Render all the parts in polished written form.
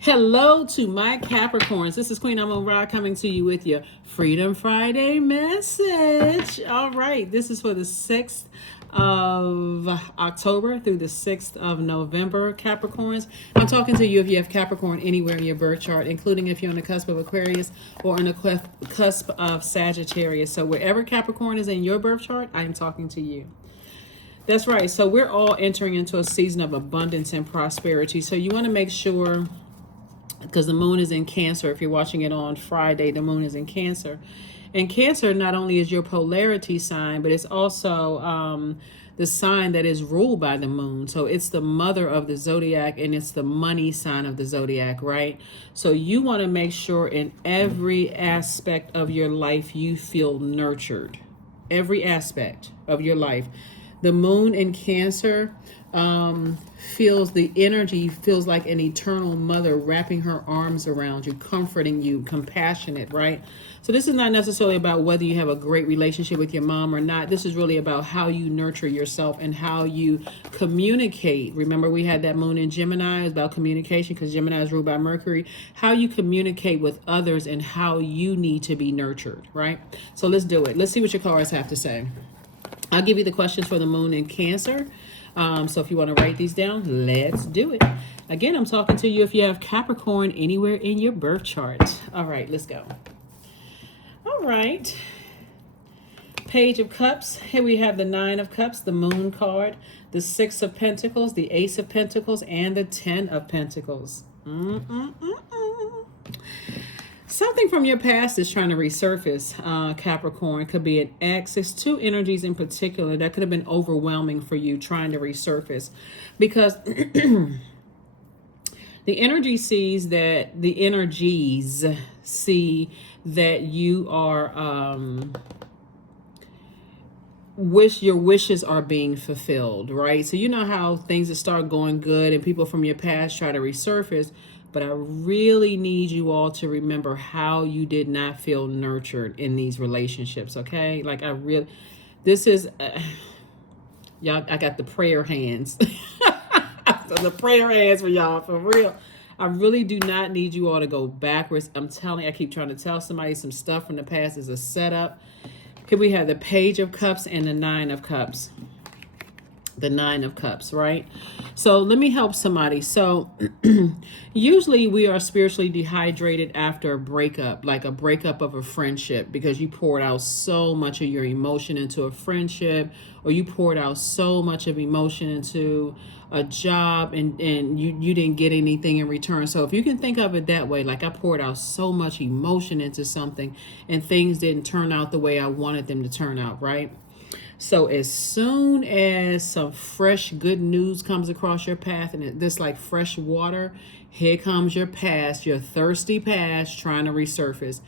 Hello to my Capricorns. This is Queen Amun Ra coming to you with your Freedom Friday message. All right, this is for the 6th of October through the 6th of November, Capricorns. I'm talking to you if you have Capricorn anywhere in your birth chart, including if you're on the cusp of Aquarius or on the cusp of Sagittarius. So wherever Capricorn is in your birth chart, I am talking to you. That's right. So we're all entering into a season of abundance and prosperity. So you want to make sure, because the moon is in Cancer. If you're watching it on Friday, the moon is in Cancer. And Cancer not only is your polarity sign, but it's also the sign that is ruled by the moon. So it's the mother of the zodiac, and it's the money sign of the zodiac, right? So you want to make sure in every aspect of your life you feel nurtured. Every aspect of your life. The moon in Cancer feels, the energy feels like an eternal mother wrapping her arms around you, comforting you, compassionate, right? So this is not necessarily about whether you have a great relationship with your mom or not. This is really about how you nurture yourself and how you communicate. Remember, we had that moon in Gemini. It's about communication because Gemini is ruled by Mercury. How you communicate with others and how you need to be nurtured, right? So let's do it. Let's see what your cards have to say. I'll give you the questions for the moon in Cancer. So if you want to write these down, let's do it. Again, I'm talking to you if you have Capricorn anywhere in your birth chart. All right, let's go. All right. Page of Cups. Here we have the 9 of Cups, the Moon card, the 6 of Pentacles, the Ace of Pentacles, and the 10 of Pentacles. Something from your past is trying to resurface, Capricorn. Could be an ex. There's 2 energies in particular that could have been overwhelming for you trying to resurface. Because the energy sees that, the energies see that you are, your wishes are being fulfilled, right? So you know how things that start going good and people from your past try to resurface. But I really need you all to remember how you did not feel nurtured in these relationships, okay? Like this is, y'all, I got the prayer hands. So the prayer hands for y'all, for real. I really do not need you all to go backwards. I'm telling you, I keep trying to tell somebody some stuff from the past is a setup. Here we have the Page of Cups and the 9 of Cups. The 9 of Cups, right? So let me help somebody. So usually we are spiritually dehydrated after a breakup, like a breakup of a friendship, because you poured out so much of your emotion into a friendship, or you poured out so much of emotion into a job and you didn't get anything in return. So if you can think of it that way, like I poured out so much emotion into something and things didn't turn out the way I wanted them to turn out, right? So as soon as some fresh good news comes across your path, and this like fresh water, here comes your past, your thirsty past trying to resurface.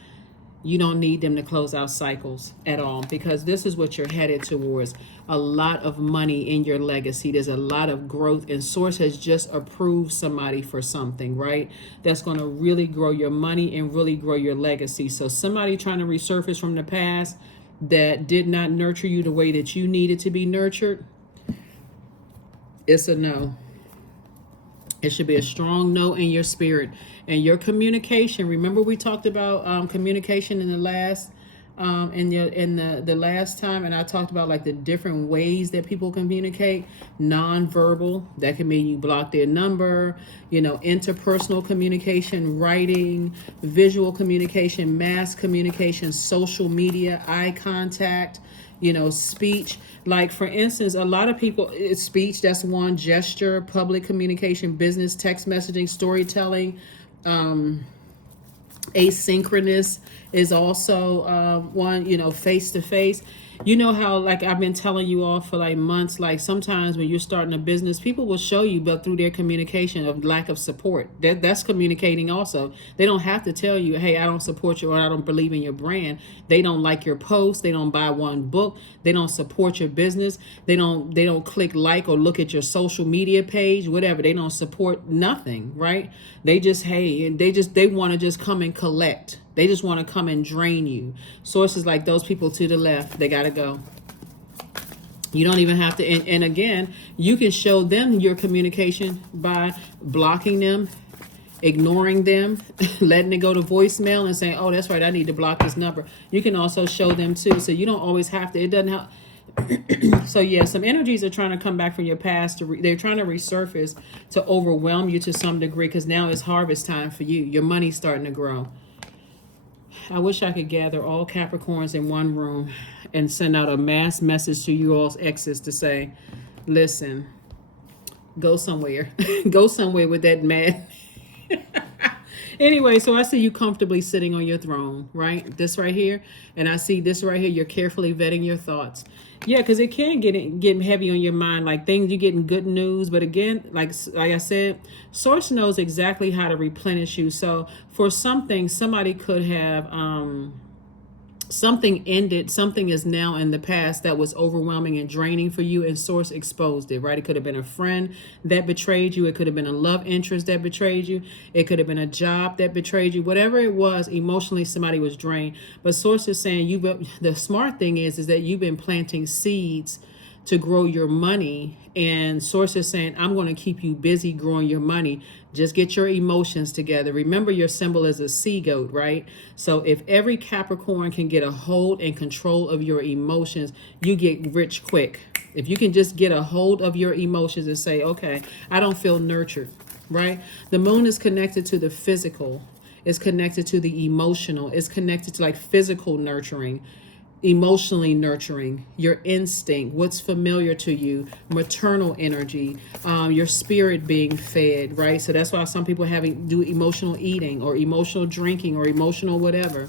You don't need them to close out cycles at all, because this is what you're headed towards. A lot of money in your legacy. There's a lot of growth, and Source has just approved somebody for something, right? That's going to really grow your money and really grow your legacy. So somebody trying to resurface from the past that did not nurture you the way that you needed to be nurtured, it's a no. It should be a strong no in your spirit. And your communication, remember we talked about communication in the last the last time, and I talked about like the different ways that people communicate. Non-verbal, that can mean you block their number, interpersonal communication, writing, visual communication, mass communication, social media, eye contact, speech. Like for instance, a lot of people, it's speech, that's one. Gesture, public communication, business, text messaging, storytelling, asynchronous is also one, face to face. You know how, like I've been telling you all for like months, like sometimes when you're starting a business, people will show you, but through their communication of lack of support. That's communicating also. They don't have to tell you, hey, I don't support you or I don't believe in your brand. They don't like your post. They don't buy one book. They don't support your business. They don't click like or look at your social media page, whatever. They don't support nothing, right? They just, hey, and they want to just come and collect. They just want to come and drain you. Sources like those people to the left, they got to go. You don't even have to. And again, you can show them your communication by blocking them, ignoring them, letting it go to voicemail and saying, oh, that's right, I need to block this number. You can also show them too. So you don't always have to, it doesn't help. So yeah, some energies are trying to come back from your past. They're trying to resurface to overwhelm you to some degree, because now it's harvest time for you. Your money's starting to grow. I wish I could gather all Capricorns in one room and send out a mass message to you all's exes to say, listen, go somewhere. Go somewhere with that mad. Anyway, so I see you comfortably sitting on your throne, right? This right here. And I see this right here. You're carefully vetting your thoughts. Yeah, because it can get heavy on your mind, like things you're getting good news. But again, like I said, Source knows exactly how to replenish you. So for something, somebody could have something ended, something is now in the past that was overwhelming and draining for you, and Source exposed it, right? It could have been a friend that betrayed you. It could have been a love interest that betrayed you. It could have been a job that betrayed you. Whatever it was, emotionally somebody was drained. But Source is saying the smart thing is that you've been planting seeds to grow your money, and Source is saying, I'm going to keep you busy growing your money. Just get your emotions together. Remember, your symbol is a sea goat, right? So if every Capricorn can get a hold and control of your emotions, you get rich quick. If you can just get a hold of your emotions and say, okay, I don't feel nurtured, right? The moon is connected to the physical. It's connected to the emotional. It's connected to like physical nurturing, emotionally nurturing, your instinct, what's familiar to you, maternal energy, your spirit being fed, right? So that's why some people do emotional eating or emotional drinking or emotional whatever.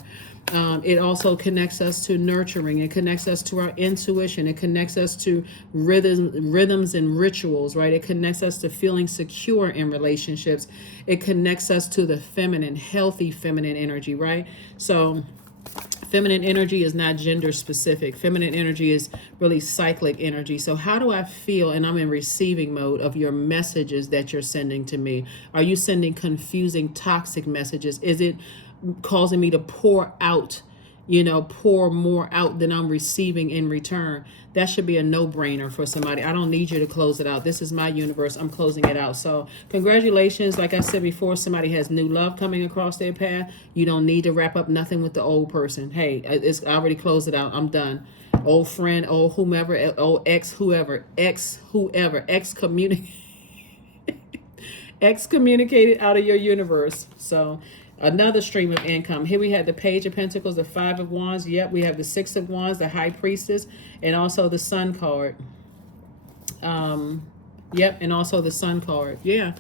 It also connects us to nurturing. It connects us to our intuition. It connects us to rhythms and rituals, right? It connects us to feeling secure in relationships. It connects us to the feminine, healthy feminine energy, right? So feminine energy is not gender specific. Feminine energy is really cyclic energy. So how do I feel? And I'm in receiving mode of your messages that you're sending to me. Are you sending confusing, toxic messages? Is it causing me to pour out, pour more out than I'm receiving in return? That should be a no-brainer for somebody. I don't need you to close it out. This is my universe. I'm closing it out. So congratulations. Like I said before, somebody has new love coming across their path. You don't need to wrap up nothing with the old person. Hey, I already closed it out. I'm done. Old friend, old whomever, old excommunicated out of your universe. So another stream of income. Here we had the Page of Pentacles, the Five of Wands. Yep, we have the Six of Wands, the High Priestess, and also the Sun card. Yep, and also the Sun card. Yeah.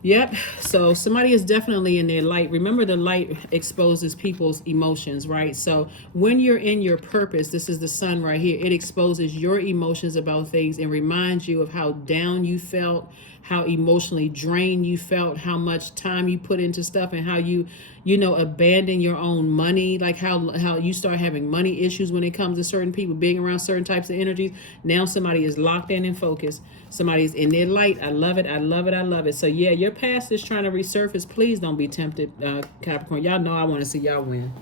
Yep. So somebody is definitely in their light. Remember, the light exposes people's emotions, right? So when you're in your purpose, this is the Sun right here. It exposes your emotions about things and reminds you of how down you felt, how emotionally drained you felt, how much time you put into stuff, and how you abandon your own money, like how you start having money issues when it comes to certain people, being around certain types of energies. Now somebody is locked in and focused. Somebody's in their light. I love it. I love it. I love it. So yeah, your past is trying to resurface. Please don't be tempted, Capricorn. Y'all know I want to see y'all win.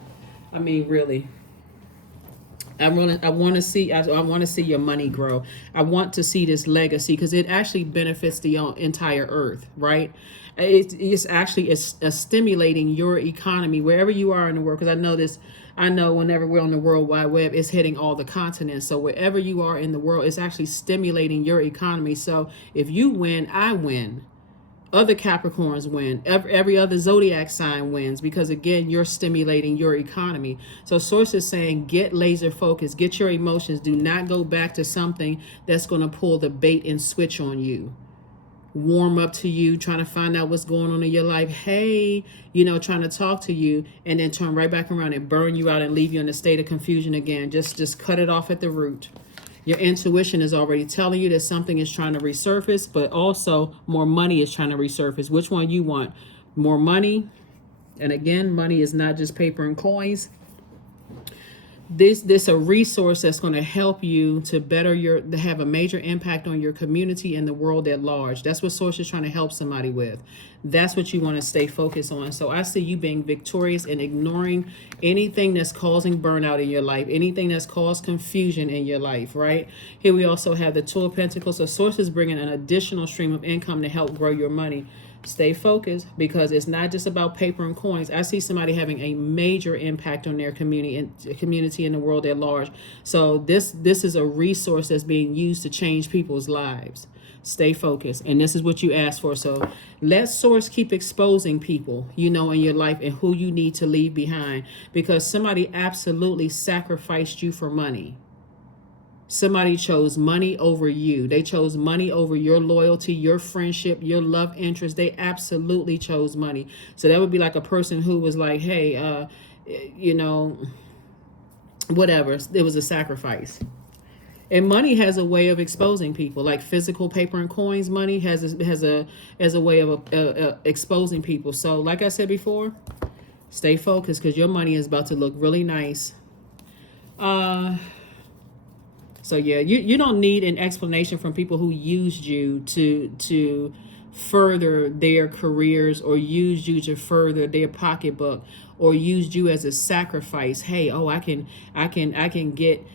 I mean, really. I want to see your money grow. I want to see this legacy, because it actually benefits the entire earth, right? It's actually stimulating your economy wherever you are in the world. Because I know whenever we're on the World Wide Web, it's hitting all the continents. So wherever you are in the world, it's actually stimulating your economy. So if you win, I win. Other Capricorns win. Every other zodiac sign wins, because again, you're stimulating your economy. So Source is saying, get laser focused, get your emotions. Do not go back to something that's going to pull the bait and switch on you. Warm up to you, trying to find out what's going on in your life. Hey, trying to talk to you, and then turn right back around and burn you out and leave you in a state of confusion again. Just cut it off at the root. Your intuition is already telling you that something is trying to resurface, but also more money is trying to resurface. Which one you want? More money? And again, money is not just paper and coins. This a resource that's going to help you to to have a major impact on your community and the world at large. That's what Source is trying to help somebody with. That's what you want to stay focused on. So I see you being victorious and ignoring anything that's causing burnout in your life, anything that's caused confusion in your life, right? Here we also have the Two of Pentacles. So Source is bringing an additional stream of income to help grow your money. Stay focused, because it's not just about paper and coins. I see somebody having a major impact on their community and the world at large. So this is a resource that's being used to change people's lives. Stay focused, and this is what you asked for. So let source keep exposing people, in your life, and who you need to leave behind, because somebody absolutely sacrificed you for money. Somebody chose money over you. They chose money over your loyalty, your friendship, your love interest. They absolutely chose money. So that would be like a person who was like, hey, whatever. It was a sacrifice. And money has a way of exposing people, like physical paper and coins. Money has a way of exposing people. So like I said before, stay focused, because your money is about to look really nice. So yeah, you don't need an explanation from people who used you to further their careers, or used you to further their pocketbook, or used you as a sacrifice. Hey, I can get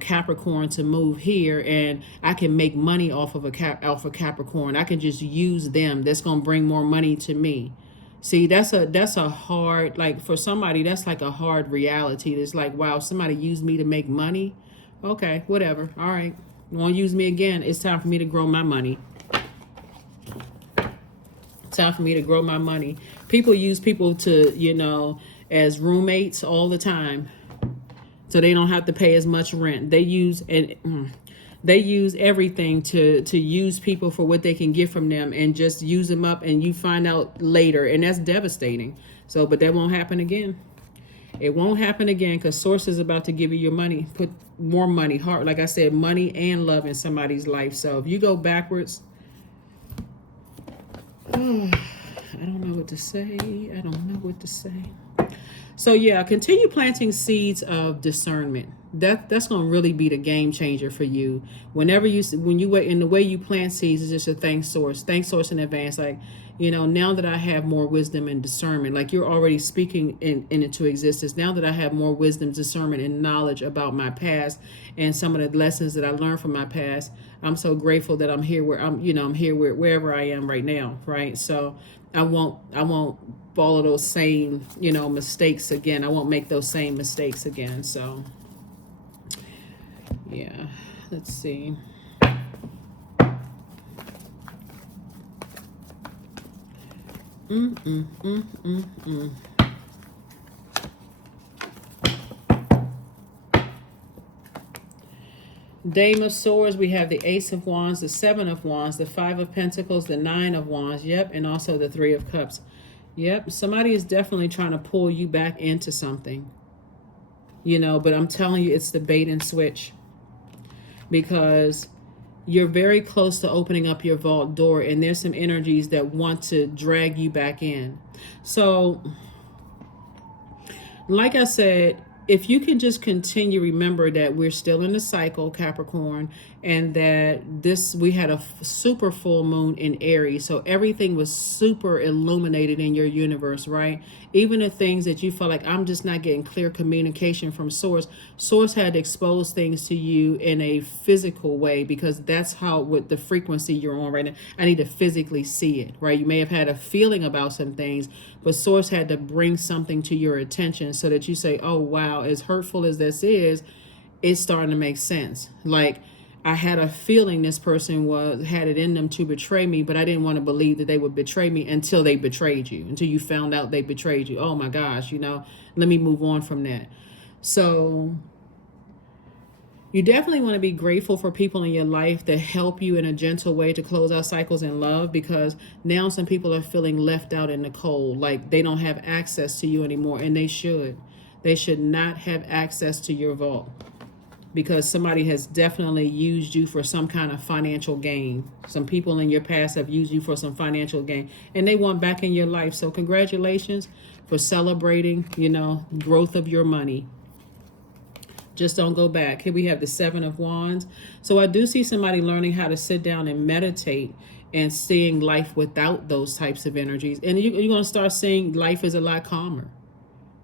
Capricorn to move here, and I can make money off of Capricorn. I can just use them. That's gonna bring more money to me. See, that's a hard, like, for somebody, that's like a hard reality. It's like, wow, somebody used me to make money. Okay, whatever. All right. You want to use me again? It's time for me to grow my money. Time for me to grow my money. People use people to, as roommates all the time, so they don't have to pay as much rent. They use everything to use people for what they can get from them, and just use them up, and you find out later, and that's devastating. So, but that won't happen again. It won't happen again, because source is about to give you your money. Put more money, heart, like I said, money and love in somebody's life. So if you go backwards, I don't know what to say. I don't know what to say. So yeah, continue planting seeds of discernment. That's going to really be the game changer for you. When you wait, in the way you plant seeds is just a thank source in advance. Like, now that I have more wisdom and discernment, like you're already speaking into existence. Now that I have more wisdom, discernment, and knowledge about my past, and some of the lessons that I learned from my past, I'm so grateful that I'm here wherever I am right now. Right. So I won't follow those same, mistakes again. I won't make those same mistakes again. So yeah, let's see. Dame of Swords, we have the Ace of Wands, the Seven of Wands, the Five of Pentacles, the Nine of Wands, yep, and also the Three of Cups. Yep, somebody is definitely trying to pull you back into something, but I'm telling you, it's the bait and switch, because you're very close to opening up your vault door, and there's some energies that want to drag you back in. So, like I said, if you can just continue, remember that we're still in the cycle, Capricorn, and that we had a super full moon in Aries. So everything was super illuminated in your universe, right? Even the things that you felt like, I'm just not getting clear communication from source. Source had to expose things to you in a physical way, because that's with the frequency you're on right now. I need to physically see it, right? You may have had a feeling about some things, but source had to bring something to your attention so that you say, oh, wow, as hurtful as this is, it's starting to make sense. Like, I had a feeling this person had it in them to betray me, but I didn't want to believe that they would betray me until they betrayed you, until you found out they betrayed you. Oh my gosh, let me move on from that. So you definitely want to be grateful for people in your life that help you in a gentle way to close out cycles in love, because now some people are feeling left out in the cold, like they don't have access to you anymore, and they should. They should not have access to your vault, because somebody has definitely used you for some kind of financial gain. Some people in your past have used you for some financial gain, and they want back in your life. So congratulations for celebrating, growth of your money. Just don't go back. Here we have the Seven of Wands. So I do see somebody learning how to sit down and meditate and seeing life without those types of energies. And you're going to start seeing life is a lot calmer.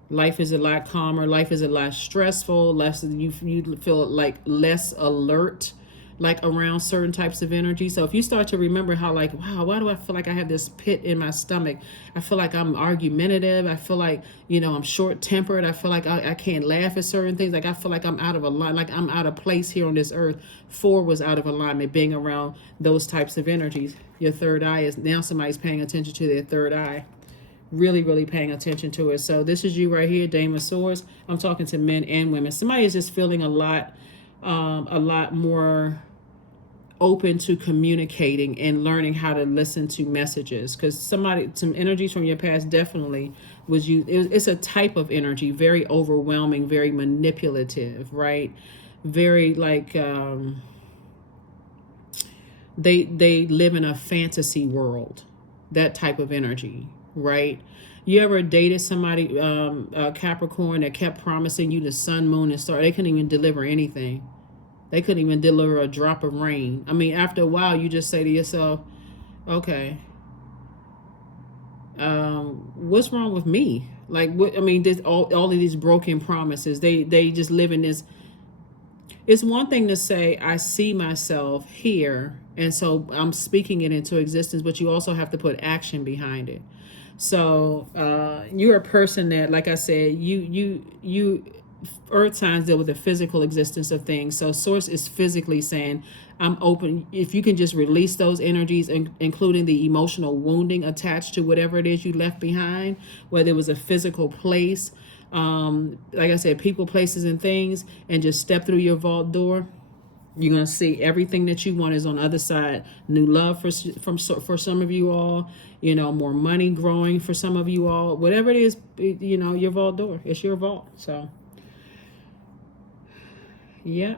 Life is a lot calmer. Life is a lot stressful. You feel like less alert. like around certain types of energy. So if you start to remember how like, wow, why do I feel like I have this pit in my stomach? I feel like I'm argumentative. I feel like, I'm short tempered. I feel like I can't laugh at certain things. Like I feel like I'm out of alignment, like I'm out of place here on this earth. 4 was out of alignment, being around those types of energies. Your third eye is now somebody's paying attention to their third eye. Really, really paying attention to it. So this is you right here, Dame of Swords. I'm talking to men and women. Somebody is just feeling a lot more open to communicating and learning how to listen to messages, because some energies from your past definitely was you. It's a type of energy, very overwhelming, very manipulative, right? Very like they live in a fantasy world, that type of energy, right? You ever dated somebody, Capricorn, that kept promising you the sun, moon, and star? They couldn't even deliver anything. They couldn't even deliver a drop of rain. I mean, after a while, you just say to yourself, okay, what's wrong with me? Like, what? I mean, there's all of these broken promises. They just live in this. It's one thing to say, I see myself here, and so I'm speaking it into existence, but you also have to put action behind it. So you're a person that, like I said, you earth signs deal with the physical existence of things. So source is physically saying, I'm open. If you can just release those energies, including the emotional wounding attached to whatever it is you left behind, whether it was a physical place, like I said, people, places, and things, and just step through your vault door, you're going to see everything that you want is on the other side. New love for some of you all, more money growing for some of you all, whatever it is, your vault door, it's your vault. So yeah.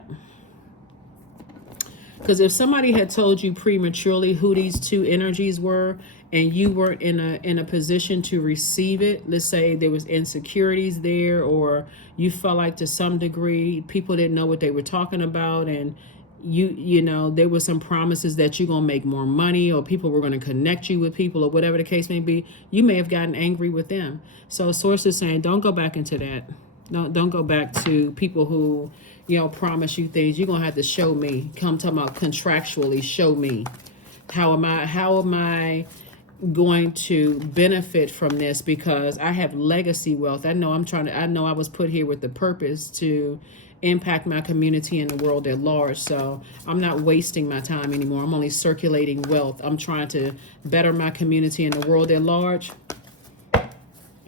Because if somebody had told you prematurely who these two energies were, and you weren't in a position to receive it, let's say there was insecurities there, or you felt like to some degree people didn't know what they were talking about, and there were some promises that you're going to make more money, or people were going to connect you with people, or whatever the case may be, you may have gotten angry with them. So source is saying, don't go back into that. Don't go back to people who, promise you things. You're going to have to show me. Come talking about contractually, show me. How am I going to benefit from this? Because I have legacy wealth. I know I was put here with the purpose to impact my community and the world at large. So I'm not wasting my time anymore. I'm only circulating wealth. I'm trying to better my community and the world at large.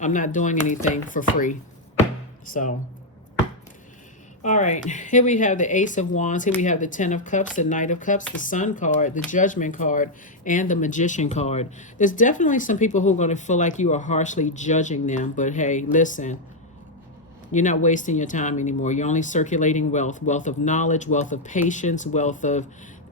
I'm not doing anything for free. So, all right, here we have the Ace of Wands. Here we have the 10 of Cups, the Knight of Cups, the Sun card, the Judgment card, and the Magician card. There's definitely some people who are going to feel like you are harshly judging them. But hey, listen, you're not wasting your time anymore. You're only circulating wealth of knowledge, wealth of patience, wealth of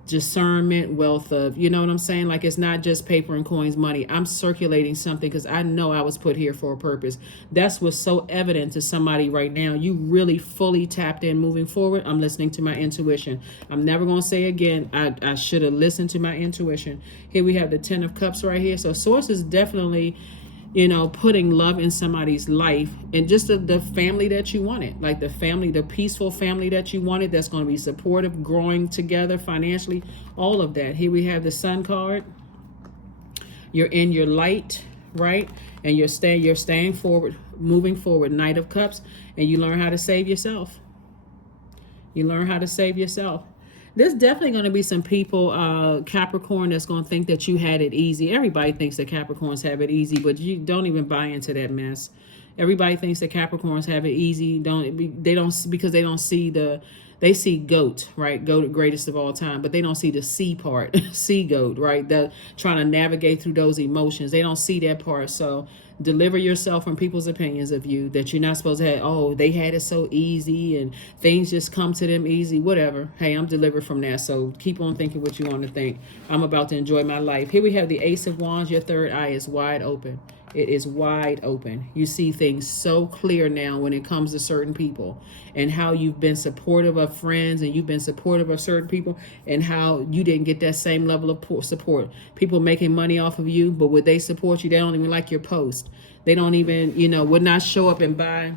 discernment, wealth of, you know what I'm saying? Like, it's not just paper and coins, money. I'm circulating something because I know I was put here for a purpose. That's what's so evident to somebody right now. You really fully tapped in. Moving forward, I'm listening to my intuition. I'm never going to say again, I should have listened to my intuition. Here we have the 10 of Cups right here. So source is definitely, putting love in somebody's life, and just the family that you wanted, like the peaceful family that you wanted, that's going to be supportive, growing together financially, all of that. Here we have the Sun card. You're in your light, right? And you're staying forward, moving forward, Knight of Cups, and you learn how to save yourself. You learn how to save yourself. There's definitely going to be some people, Capricorn, that's going to think that you had it easy. Everybody thinks that Capricorns have it easy, but you don't even buy into that mess. Everybody thinks that Capricorns have it easy. Because they see goat, right? Goat, greatest of all time, but they don't see the sea part, sea goat, right? The trying to navigate through those emotions. They don't see that part. So deliver yourself from people's opinions of you, that you're not supposed to have, oh, they had it so easy and things just come to them easy, whatever. Hey, I'm delivered from that. So keep on thinking what you want to think. I'm about to enjoy my life. Here we have the Ace of Wands. Your third eye is wide open. It is wide open. You see things so clear now when it comes to certain people, and how you've been supportive of friends, and you've been supportive of certain people, and how you didn't get that same level of support. People making money off of you, but would they support you? They don't even like your post. They don't even, would not show up and buy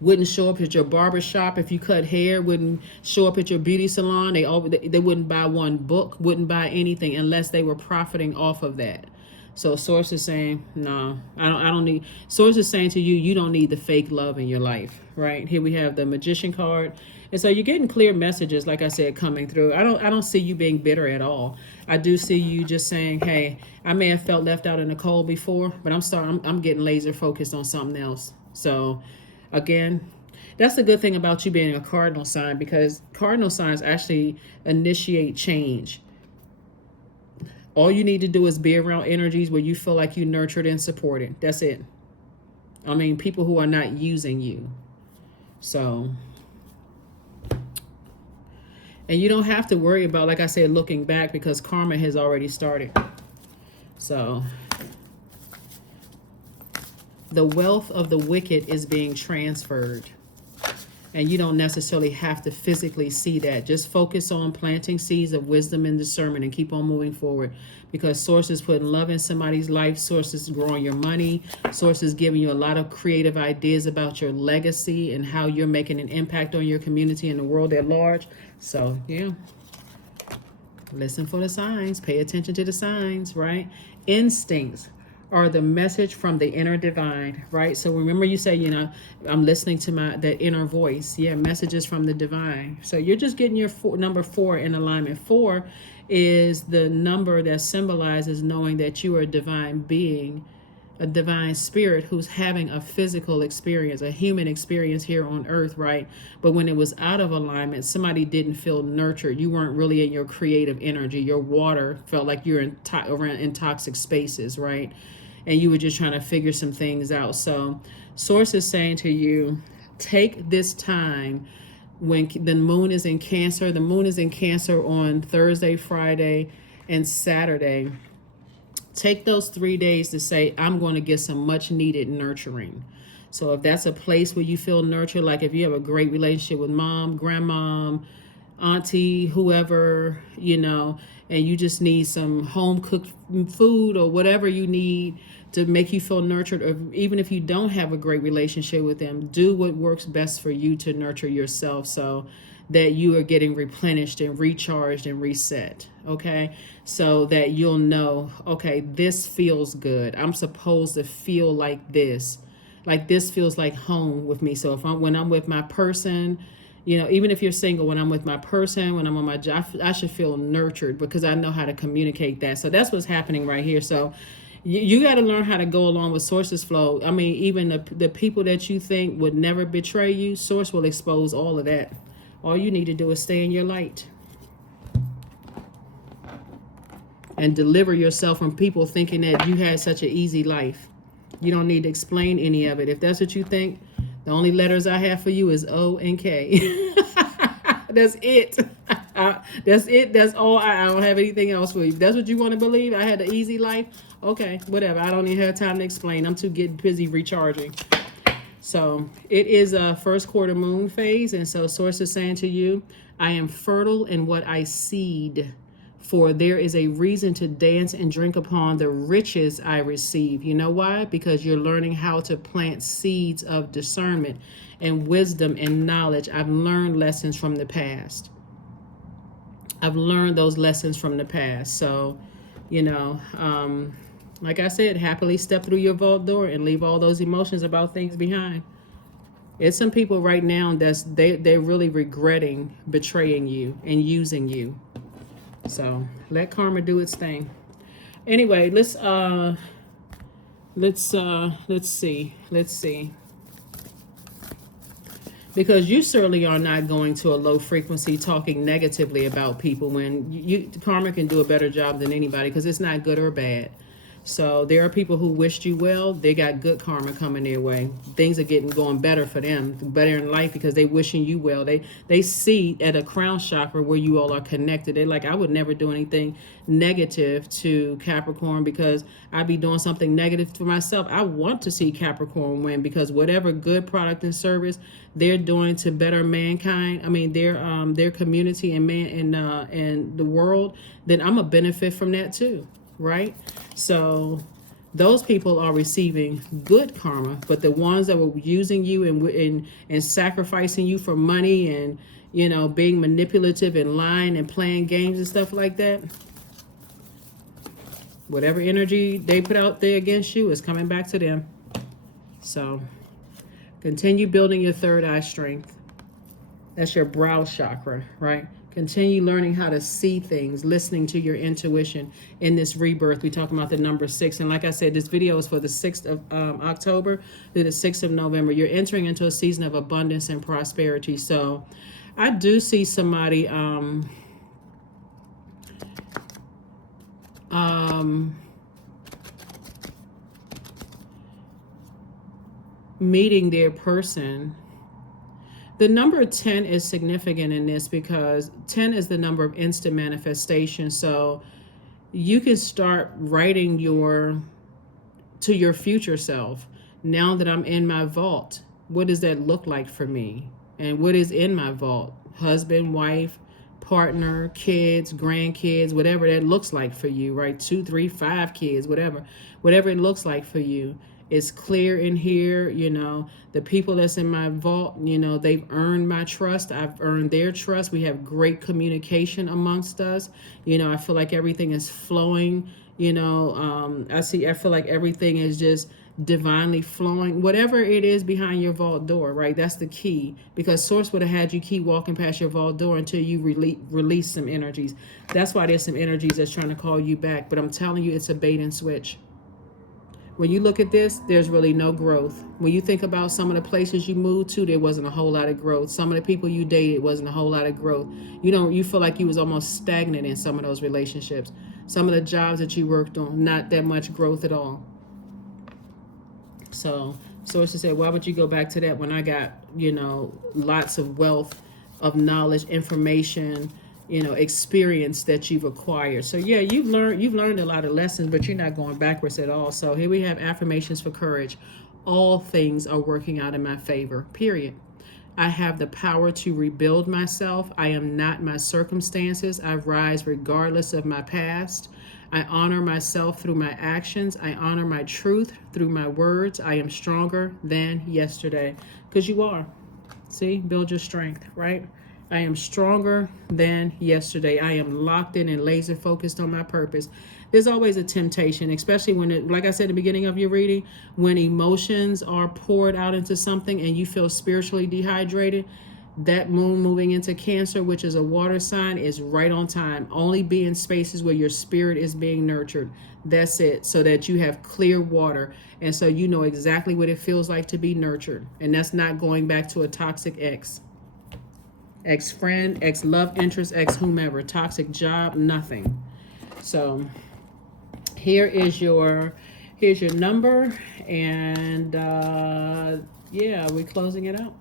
Wouldn't show up at your barber shop if you cut hair, wouldn't show up at your beauty salon. They wouldn't buy one book, wouldn't buy anything unless they were profiting off of that. So source is saying, no, I don't need, source is saying to you, you don't need the fake love in your life, right? Here we have the Magician card. And so you're getting clear messages, like I said, coming through. I don't see you being bitter at all. I do see you just saying, hey, I may have felt left out in the cold before, but I'm getting laser focused on something else. So again, that's the good thing about you being a cardinal sign, because cardinal signs actually initiate change. All you need to do is be around energies where you feel like you nurtured and supported. That's it. I mean, people who are not using you. So, and you don't have to worry about, like I said, looking back, because karma has already started. So, the wealth of the wicked is being transferred. And you don't necessarily have to physically see that. Just focus on planting seeds of wisdom and discernment and keep on moving forward. Because source is putting love in somebody's life. Source is growing your money. Source is giving you a lot of creative ideas about your legacy and how you're making an impact on your community and the world at large. So, yeah. Listen for the signs. Pay attention to the signs, right? Instincts are the message from the inner divine, right? So remember, you say, you know, I'm listening to that inner voice. Yeah, messages from the divine. So you're just getting your number 4 in alignment. 4 is the number that symbolizes knowing that you are a divine being, a divine spirit who's having a physical experience, a human experience here on earth, right? But when it was out of alignment, somebody didn't feel nurtured. You weren't really in your creative energy. Your water felt like you're in toxic spaces, right? And you were just trying to figure some things out. So source is saying to you, take this time when the moon is in Cancer. The moon is in Cancer on Thursday, Friday, and Saturday. Take those 3 days to say, I'm going to get some much needed nurturing. So if that's a place where you feel nurtured, like if you have a great relationship with mom, grandmom, auntie, whoever, you know, and you just need some home cooked food or whatever you need to make you feel nurtured, or even if you don't have a great relationship with them, do what works best for you to nurture yourself so that you are getting replenished and recharged and reset, okay? So that you'll know, okay, this feels good. I'm supposed to feel like this. Like this feels like home with me. So when I'm with my person, you know, even if you're single, when I'm with my person, when I'm on my job, I should feel nurtured because I know how to communicate that. So that's what's happening right here. So you got to learn how to go along with source's flow. I mean, even the people that you think would never betray you, source will expose all of that. All you need to do is stay in your light and deliver yourself from people thinking that you had such an easy life. You don't need to explain any of it. If that's what you think, the only letters I have for you is O and K. That's it. That's it. That's all. I don't have anything else for you. If that's what you want to believe, I had an easy life. Okay, whatever. I don't even have time to explain. I'm too busy recharging. So it is a first quarter moon phase. And so source is saying to you, I am fertile in what I seed. For there is a reason to dance and drink upon the riches I receive. You know why? Because you're learning how to plant seeds of discernment and wisdom and knowledge. I've learned lessons from the past. I've learned those lessons from the past. So, you know, like I said, happily step through your vault door and leave all those emotions about things behind. It's some people right now they're really regretting betraying you and using you. So let karma do its thing. Anyway, let's see. Because you certainly are not going to a low frequency talking negatively about people when karma can do a better job than anybody, because it's not good or bad. So there are people who wished you well. They got good karma coming their way. Things are going better for them, better in life, because they wishing you well. They see at a crown chakra where you all are connected. They're like, I would never do anything negative to Capricorn because I'd be doing something negative for myself. I want to see Capricorn win, because whatever good product and service they're doing to better mankind, I mean their community and the world, then I'm a benefit from that too. Right? So those people are receiving good karma. But the ones that were using you and sacrificing you for money and, you know, being manipulative and lying and playing games and stuff like that, whatever energy they put out there against you is coming back to them. So continue building your third eye strength. That's your brow chakra, right? Continue learning how to see things, listening to your intuition in this rebirth. We talk about the number 6. And like I said, this video is for the 6th of October through the 6th of November. You're entering into a season of abundance and prosperity. So I do see somebody meeting their person. The number 10 is significant in this because 10 is the number of instant manifestation. So you can start writing to your future self. Now that I'm in my vault, what does that look like for me? And what is in my vault? Husband, wife, partner, kids, grandkids, whatever that looks like for you, right? 2, 3, 5 kids, whatever it looks like for you. It's clear in here, you know, the people that's in my vault, you know, they've earned my trust. I've earned their trust. We have great communication amongst us. You know, I feel like everything is flowing, you know, I feel like everything is just divinely flowing, whatever it is behind your vault door, right? That's the key, because source would have had you keep walking past your vault door until you release some energies. That's why there's some energies that's trying to call you back. But I'm telling you, it's a bait and switch. When you look at this, there's really no growth. When you think about some of the places you moved to, there wasn't a whole lot of growth. Some of the people you dated, wasn't a whole lot of growth. You feel like you was almost stagnant in some of those relationships. Some of the jobs that you worked on, not that much growth at all. So it's to say, why would you go back to that when I got, you know, lots of wealth of knowledge, information, you know, experience that you've acquired. So yeah, you've learned a lot of lessons, but you're not going backwards at all. So here we have affirmations for courage. All things are working out in my favor, period. I have the power to rebuild myself. I am not my circumstances. I rise regardless of my past. I honor myself through my actions. I honor my truth through my words. I am stronger than yesterday. Because you are. See, build your strength, right? I am stronger than yesterday. I am locked in and laser focused on my purpose. There's always a temptation, especially when, like I said at the beginning of your reading, when emotions are poured out into something and you feel spiritually dehydrated. That moon moving into Cancer, which is a water sign, is right on time. Only be in spaces where your spirit is being nurtured. That's it. So that you have clear water. And so you know exactly what it feels like to be nurtured. And that's not going back to a toxic ex-friend, ex-love interest, ex-whomever, toxic job, nothing. So here's your number, and yeah, we're closing it out.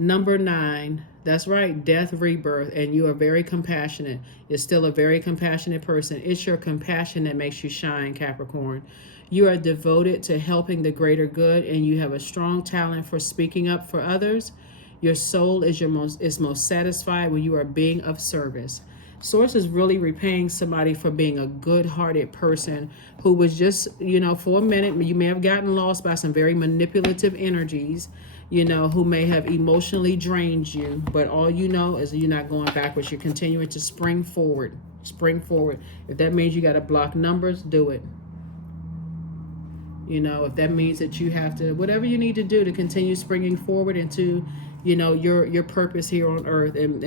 Number 9, that's right, death, rebirth, and you are very compassionate. You're still a very compassionate person. It's your compassion that makes you shine, Capricorn. You are devoted to helping the greater good, and you have a strong talent for speaking up for others. Your soul is most satisfied when you are being of service. Source is really repaying somebody for being a good-hearted person who was just, you know, for a minute, you may have gotten lost by some very manipulative energies, you know, who may have emotionally drained you. But all you know is you're not going backwards. You're continuing to spring forward. Spring forward. If that means you got to block numbers, do it. You know, if that means that you have to, whatever you need to do to continue springing forward into, you know, your purpose here on earth, and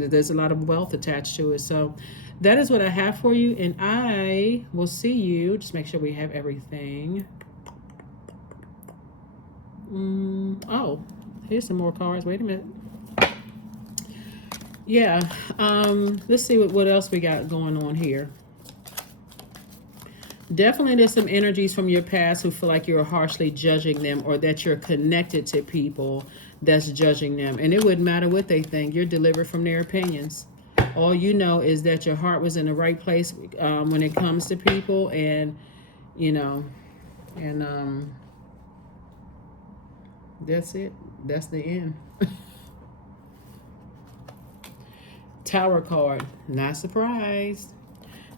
there's a lot of wealth attached to it. So that is what I have for you, and I will see you. Just make sure we have everything. Oh, here's some more cards. Wait a minute. Yeah, let's see what else we got going on here. Definitely there's some energies from your past who feel like you're harshly judging them, or that you're connected to people that's judging them. And it wouldn't matter what they think. You're delivered from their opinions. All you know is that your heart was in the right place when it comes to people, and, you know, and that's it. That's the end. Tower card. Not surprised.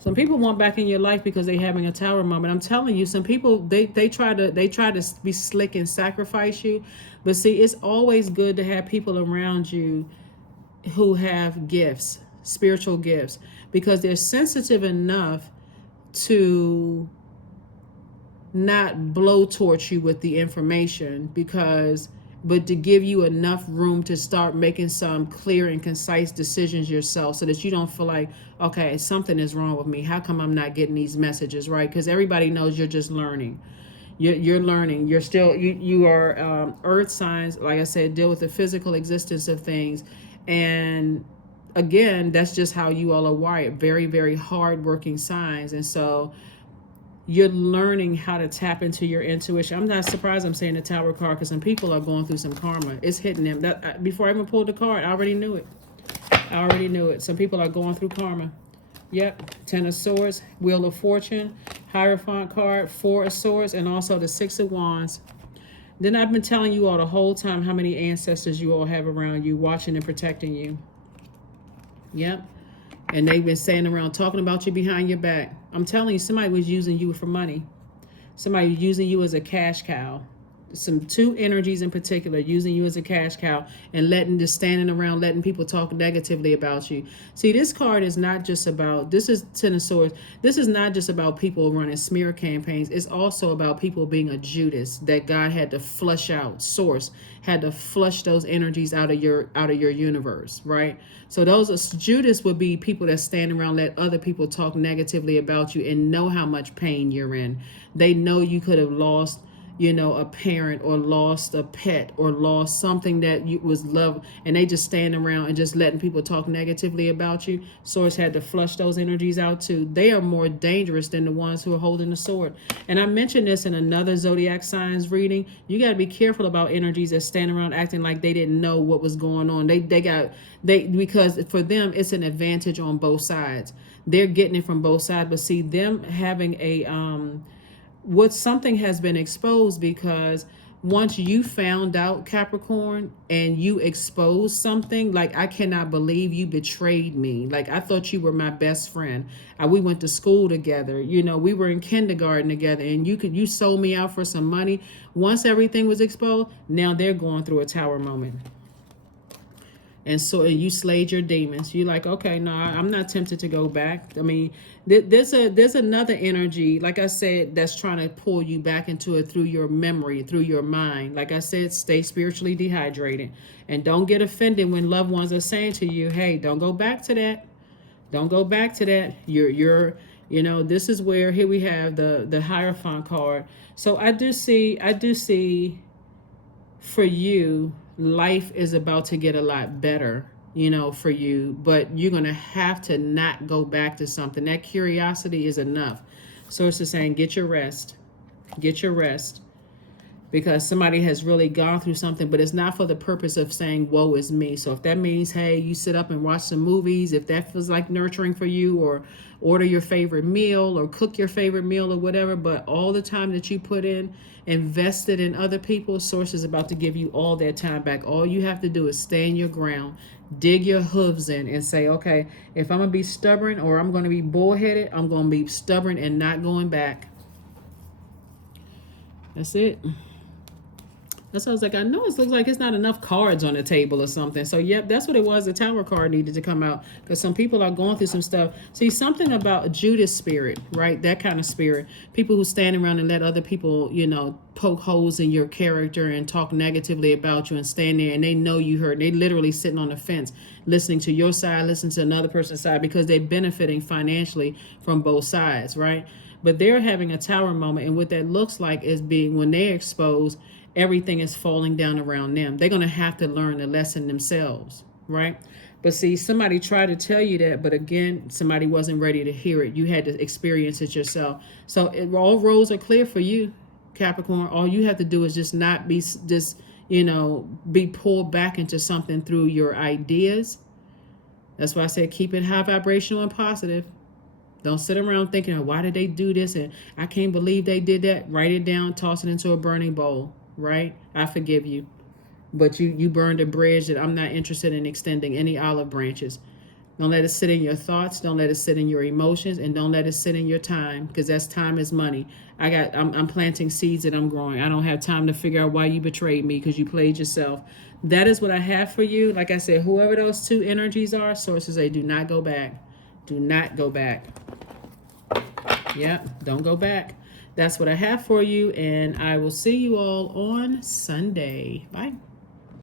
Some people want back in your life because they're having a tower moment. I'm telling you, some people they try to be slick and sacrifice you, but see, it's always good to have people around you who have gifts, spiritual gifts, because they're sensitive enough to not blowtorch you with the information, but to give you enough room to start making some clear and concise decisions yourself, so that you don't feel like, okay, something is wrong with me. How come I'm not getting these messages, right? Because everybody knows you're just learning. You're learning. You're still, you are earth signs, like I said, deal with the physical existence of things. And again, that's just how you all are wired. Very, very hardworking signs. And so you're learning how to tap into your intuition. I'm not surprised I'm saying the Tower card, because some people are going through some karma. It's hitting them. That before I even pulled the card, I already knew it. Some people are going through karma. Yep. 10 of Swords, Wheel of Fortune, Hierophant card, 4 of Swords, and also the 6 of Wands. Then I've been telling you all the whole time how many ancestors you all have around you, watching and protecting you. Yep. And they've been saying around, talking about you behind your back. I'm telling you, somebody was using you for money. Somebody using you as a cash cow. Two energies in particular, using you as a cash cow and standing around letting people talk negatively about you. See, this card is not just about, this is 10 of Swords. This is not just about people running smear campaigns. It's also about people being a Judas that God had to flush out. Source had to flush those energies out of your universe, right? So Judas would be people that stand around, let other people talk negatively about you and know how much pain you're in. They know you could have lost a parent, or lost a pet, or lost something that you was loved, and they just stand around and just letting people talk negatively about you. Swords had to flush those energies out too. They are more dangerous than the ones who are holding the sword. And I mentioned this in another zodiac signs reading. You got to be careful about energies that stand around acting like they didn't know what was going on. Because for them it's an advantage on both sides. They're getting it from both sides. But see, them having something has been exposed, because once you found out, Capricorn, and you exposed something, like, I cannot believe you betrayed me. Like, I thought you were my best friend. We went to school together. We were in kindergarten together, and you sold me out for some money. Once everything was exposed, now they're going through a tower moment. And so you slayed your demons. You're like, okay, no, I'm not tempted to go back. I mean, there's another energy, like I said, that's trying to pull you back into it through your memory, through your mind. Like I said, stay spiritually dehydrated. And don't get offended when loved ones are saying to you, hey, don't go back to that. Don't go back to that. This is where, here we have the Hierophant card. So I do see for you, life is about to get a lot better, for you, but you're going to have to not go back to something. That curiosity is enough. So it's just saying, get your rest, because somebody has really gone through something, but it's not for the purpose of saying, woe is me. So if that means, hey, you sit up and watch some movies, if that feels like nurturing for you, or order your favorite meal, or cook your favorite meal, or whatever, but all the time that you put in, invested in other people, Source is about to give you all that time back. All you have to do is stand your ground, dig your hooves in, and say, okay, if I'm going to be stubborn, or I'm going to be bullheaded, I'm going to be stubborn and not going back. That's it. That's why I was like, I know it looks like it's not enough cards on the table or something. So, yep, that's what it was. The Tower card needed to come out, because some people are going through some stuff. See, something about Judas spirit, right? That kind of spirit. People who stand around and let other people, poke holes in your character and talk negatively about you and stand there, and they know you hurt. They literally sitting on the fence, listening to your side, listening to another person's side, because they're benefiting financially from both sides, right? But they're having a tower moment, and what that looks like is being, when they're exposed, everything is falling down around them. They're going to have to learn a lesson themselves, right? But see, somebody tried to tell you that, but again, somebody wasn't ready to hear it. You had to experience it yourself. So all roads are clear for you, Capricorn. All you have to do is just not be be pulled back into something through your ideas. That's why I said keep it high vibrational and positive. Don't sit around thinking, oh, why did they do this? And I can't believe they did that. Write it down, toss it into a burning bowl, right? I forgive you. But you burned a bridge that I'm not interested in extending any olive branches. Don't let it sit in your thoughts. Don't let it sit in your emotions, and don't let it sit in your time, because that's time is money. I'm planting seeds and I'm growing. I don't have time to figure out why you betrayed me because you played yourself. That is what I have for you. Like I said, whoever those two energies are, sources say, do not go back. Do not go back. Yeah, don't go back. That's what I have for you, and I will see you all on Sunday. Bye.